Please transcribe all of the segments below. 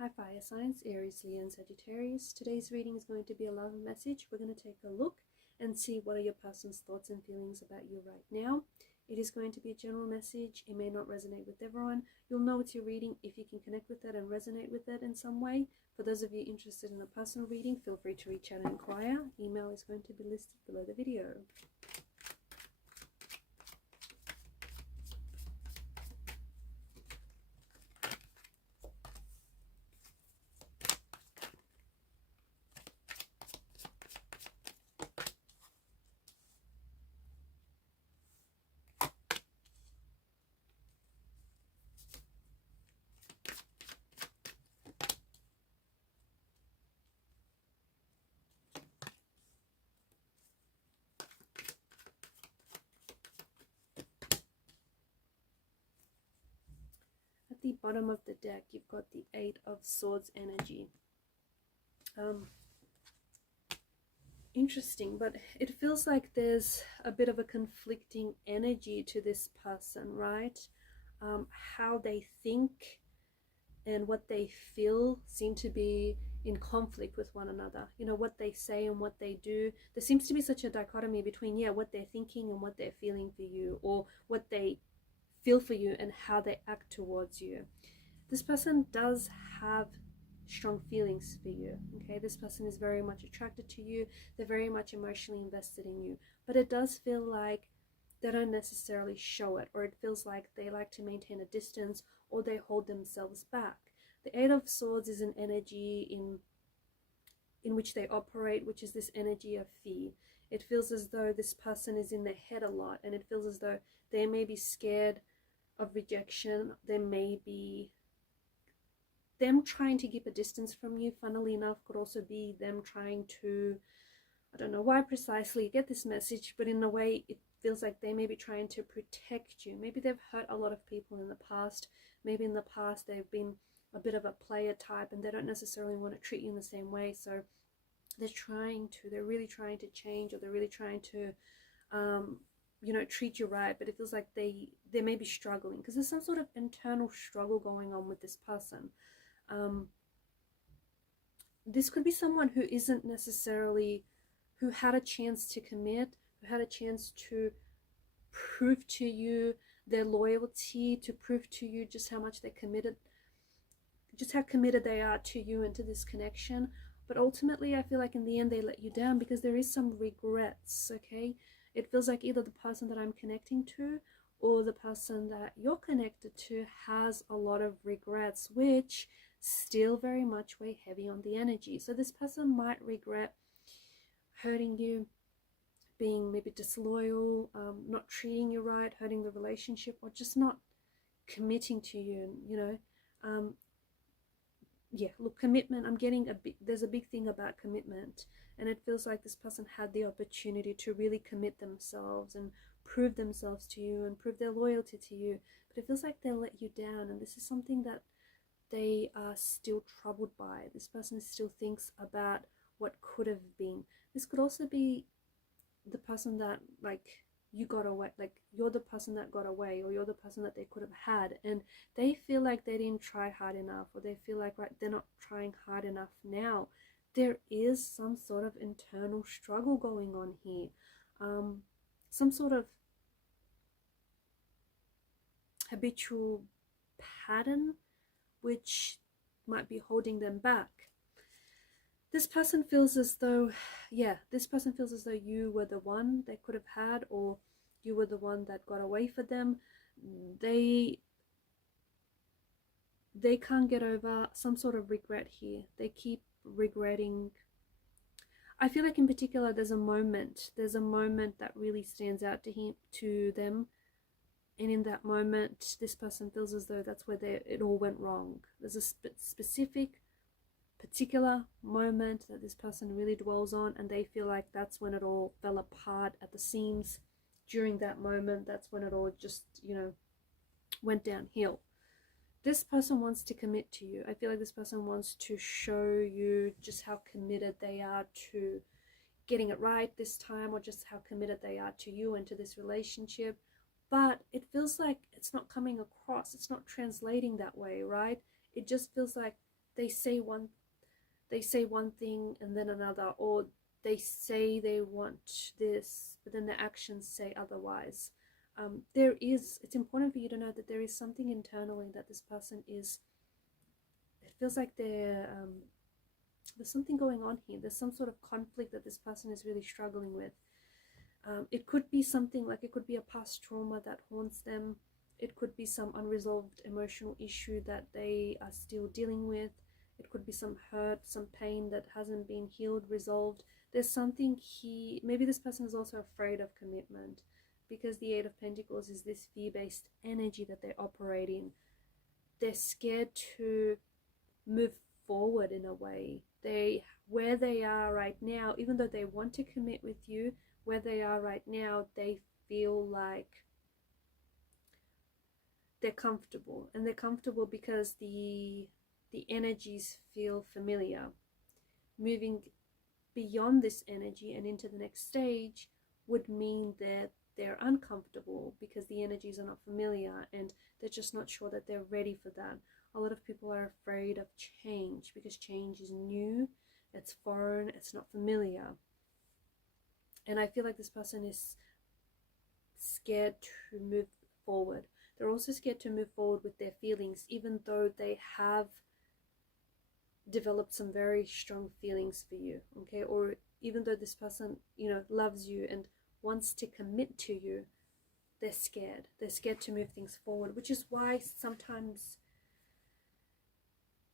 Hi Fire Signs, Aries, Leo and Sagittarius. Today's reading is going to be a love message. We're going to take a look and see what are your person's thoughts and feelings about you right now. It is going to be a general message. It may not resonate with everyone. You'll know it's your reading if you can connect with it and resonate with it in some way. For those of you interested in a personal reading, feel free to reach out and inquire. Email is going to be listed below the video. At the bottom of the deck, you've got the Eight of Swords energy. Interesting, but it feels like there's a bit of a conflicting energy to this person, right? How they think and what they feel seem to be in conflict with one another. You know, what they say and what they do. There seems to be such a dichotomy between, what they're thinking and what they're feeling for you, or what they feel for you and how they act towards you. This person does have strong feelings for you, okay? This person is very much attracted to you. They're very much emotionally invested in you, but it does feel like they don't necessarily show it, or it feels like they like to maintain a distance, or they hold themselves back. The Eight of Swords is an energy in which they operate, which is this energy of fear. It feels as though this person is in their head a lot, and it feels as though they may be scared of rejection. There may be them trying to keep a distance from you, funnily enough, could also be them trying to, I don't know why precisely you get this message, but in a way it feels like they may be trying to protect you. Maybe they've hurt a lot of people in the past. Maybe in the past they've been a bit of a player type and they don't necessarily want to treat you in the same way. So they're really trying to change, or they're really trying to, treat you right. But it feels like they may be struggling because there's some sort of internal struggle going on with this person. This could be someone who isn't necessarily, who had a chance to commit, who had a chance to prove to you their loyalty, to prove to you just how much they're committed, just how committed they are to you and to this connection. But ultimately, I feel like in the end they let you down because there is some regrets, okay? It feels like either the person that I'm connecting to or the person that you're connected to has a lot of regrets, which still very much weigh heavy on the energy. So this person might regret hurting you, being maybe disloyal, not treating you right, hurting the relationship, or just not committing to you. Look, commitment, I'm getting there's a big thing about commitment, and it feels like this person had the opportunity to really commit themselves and prove themselves to you and prove their loyalty to you, but it feels like they let you down, and this is something that they are still troubled by. This person still thinks about what could have been. This could also be the person that, like, you got away, like you're the person that got away, or you're the person that they could have had, and they feel like they didn't try hard enough, or they feel like, right, they're not trying hard enough now. There is some sort of internal struggle going on here, some sort of habitual pattern which might be holding them back. This person feels as though, you were the one they could have had, or you were the one that got away for them. They can't get over some sort of regret here. They keep regretting. I feel like in particular there's a moment that really stands out to them, and in that moment this person feels as though that's where it all went wrong. There's a specific particular moment that this person really dwells on, and they feel like that's when it all fell apart at the seams. During that moment, that's when it all just, went downhill. This person wants to commit to you. I feel like this person wants to show you just how committed they are to getting it right this time, or just how committed they are to you and to this relationship. But it feels like it's not coming across. It's not translating that way, right? It just feels like they say one thing and then another, or they say they want this but then their actions say otherwise. It's important for you to know that there is something internally that this person is, it feels like there's something going on here. There's some sort of conflict that this person is really struggling with. It could be something like, it could be a past trauma that haunts them. It could be some unresolved emotional issue that they are still dealing with. It could be some hurt, some pain that hasn't been healed, resolved. There's something maybe this person is also afraid of commitment, because the Eight of Pentacles is this fear-based energy that they operate in. They're scared to move forward in a way. Where they are right now, even though they want to commit with you, where they are right now, they feel like they're comfortable, and they're comfortable because the energies feel familiar. Moving beyond this energy and into the next stage would mean that they're uncomfortable because the energies are not familiar and they're just not sure that they're ready for that. A lot of people are afraid of change because change is new, it's foreign, it's not familiar. And I feel like this person is scared to move forward. They're also scared to move forward with their feelings, even though they have developed some very strong feelings for you, okay? Or even though this person, loves you and wants to commit to you, they're scared. They're scared to move things forward, which is why sometimes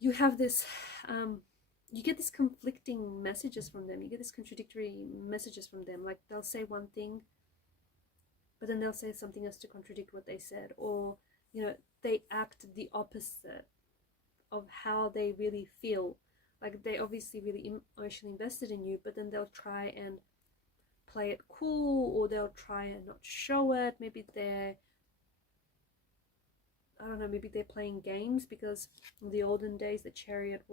you have this, you get these conflicting messages from them. You get these contradictory messages from them. Like, they'll say one thing, but then they'll say something else to contradict what they said. Or, they act the opposite of how they really feel. Like, they obviously really emotionally invested in you, but then they'll try and play it cool, or they'll try and not show it. Maybe they're playing games, because in the olden days the chariots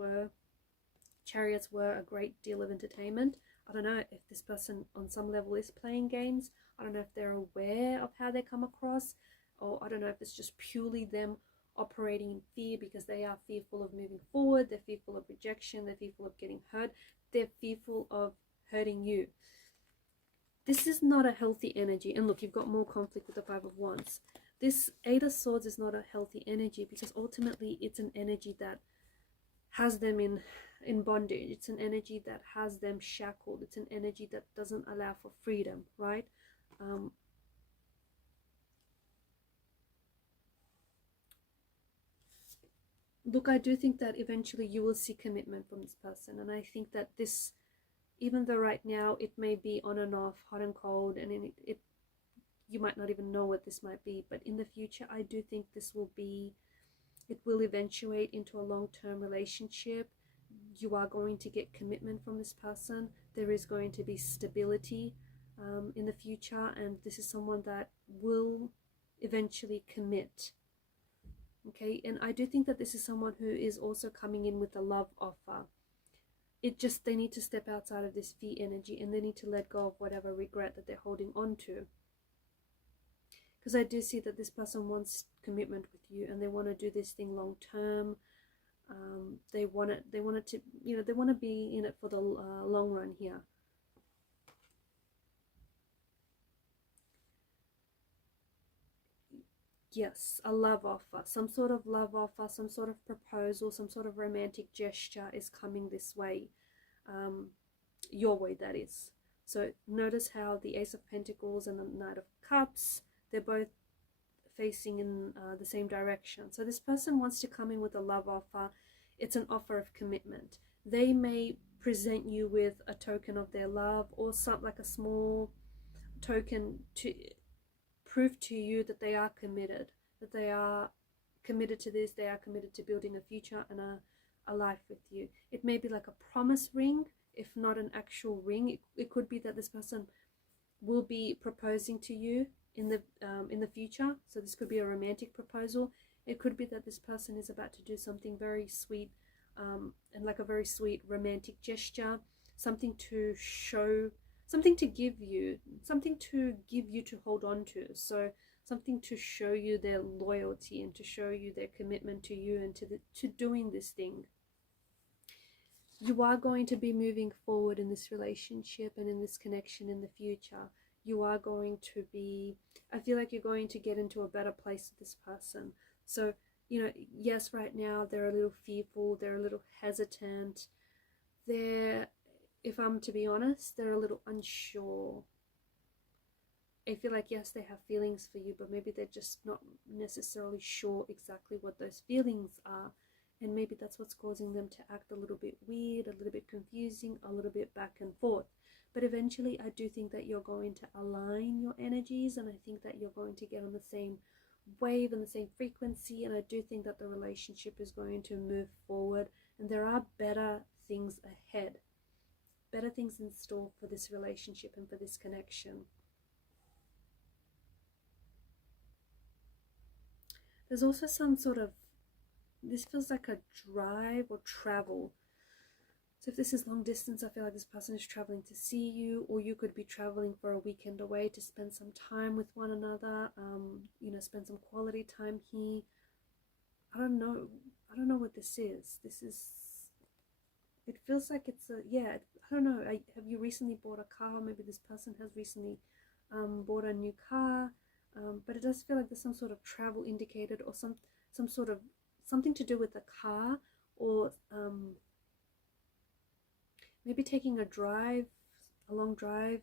were a great deal of entertainment. I don't know if this person on some level is playing games. I don't know if they're aware of how they come across, or I don't know if it's just purely them operating in fear because they are fearful of moving forward, they're fearful of rejection, they're fearful of getting hurt, they're fearful of hurting you. This is not a healthy energy. And look, you've got more conflict with the Five of Wands. This Eight of Swords is not a healthy energy, because ultimately it's an energy that has them in bondage. It's an energy that has them shackled. It's an energy that doesn't allow for freedom, right? Look, I do think that eventually you will see commitment from this person, and I think that this, even though right now it may be on and off, hot and cold, and you might not even know what this might be, but in the future I do think it will eventuate into a long-term relationship. You are going to get commitment from this person. There is going to be stability in the future, and this is someone that will eventually commit. Okay, and I do think that this is someone who is also coming in with a love offer. They need to step outside of this fear energy, and they need to let go of whatever regret that they're holding on to. Because I do see that this person wants commitment with you, and they want to do this thing long term. They want it to, they want to be in it for the long run here. Yes, a love offer, some sort of love offer, some sort of proposal, some sort of romantic gesture is coming this way, your way, that is. So notice how the Ace of Pentacles and the Knight of Cups, they're both facing in the same direction. So this person wants to come in with a love offer. It's an offer of commitment. They may present you with a token of their love, or something like a small token to prove to you that they are committed, to this, they are committed to building a future and a life with you. It may be like a promise ring, if not an actual ring. It could be that this person will be proposing to you in the future. So this could be a romantic proposal. It could be that this person is about to do something very sweet, and like a very sweet romantic gesture, something to show, something to give you to hold on to. So something to show you their loyalty and to show you their commitment to you and to doing this thing. you are going to be moving forward in this relationship and in this connection in the future. You are going to be, I feel like you're going to get into a better place with this person. So, you know, yes, right now they're a little fearful, they're a little hesitant, they're, if I'm to be honest, they're a little unsure. I feel like, yes, they have feelings for you, but maybe they're just not necessarily sure exactly what those feelings are. And maybe that's what's causing them to act a little bit weird, a little bit confusing, a little bit back and forth. But eventually, I do think that you're going to align your energies, and I think that you're going to get on the same wave and the same frequency. And I do think that the relationship is going to move forward, and there are better things ahead, better things in store for this relationship and for this connection. There's also some sort of, this feels like a drive or travel. So if this is long distance, I feel like this person is traveling to see you, or you could be traveling for a weekend away to spend some time with one another, you know, spend some quality time here. I don't know what this is. This is, it feels like it's a, yeah, I don't know. Have you recently bought a car? Maybe this person has recently bought a new car. But it does feel like there's some sort of travel indicated, or some sort of something to do with the car, or maybe taking a long drive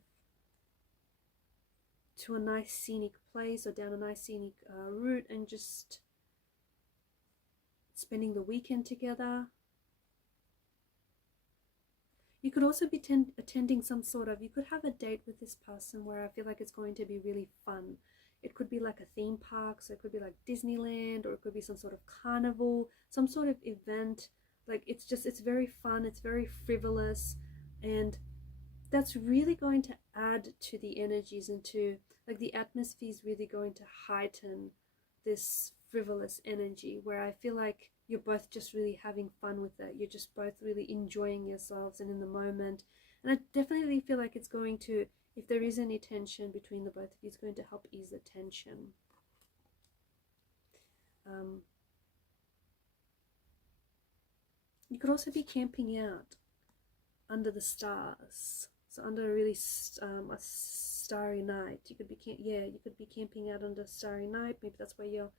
to a nice scenic place or down a nice scenic route, and just spending the weekend together. You could also be attending some sort of, you could have a date with this person where I feel like it's going to be really fun. It could be like a theme park, so it could be like Disneyland, or it could be some sort of carnival, some sort of event. Like, it's just, it's very fun, it's very frivolous, and that's really going to add to the energies, and to, like, the atmosphere is really going to heighten this frivolous energy, where I feel like you're both just really having fun with it. You're just both really enjoying yourselves and in the moment. And I definitely feel like it's going to, if there is any tension between the both of you, it's going to help ease the tension. You could also be camping out under the stars. So under a really a starry night, you could be you could be camping out under a starry night. Maybe that's where you're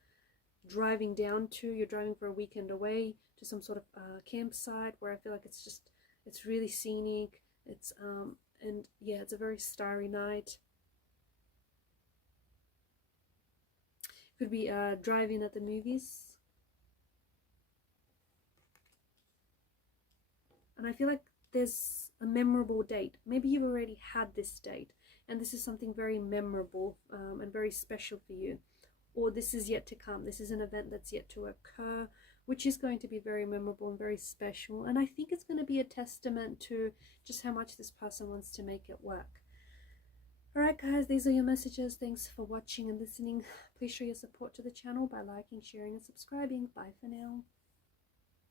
driving down to. You're driving for a weekend away to some sort of campsite where I feel like it's really scenic. It's and yeah, it's a very starry night. Could be driving at the movies. And I feel like there's a memorable date. Maybe you've already had this date, and this is something very memorable and very special for you. Or this is yet to come. This is an event that's yet to occur, which is going to be very memorable and very special. And I think it's going to be a testament to just how much this person wants to make it work. Alright guys, these are your messages. Thanks for watching and listening. Please show your support to the channel by liking, sharing and subscribing. Bye for now.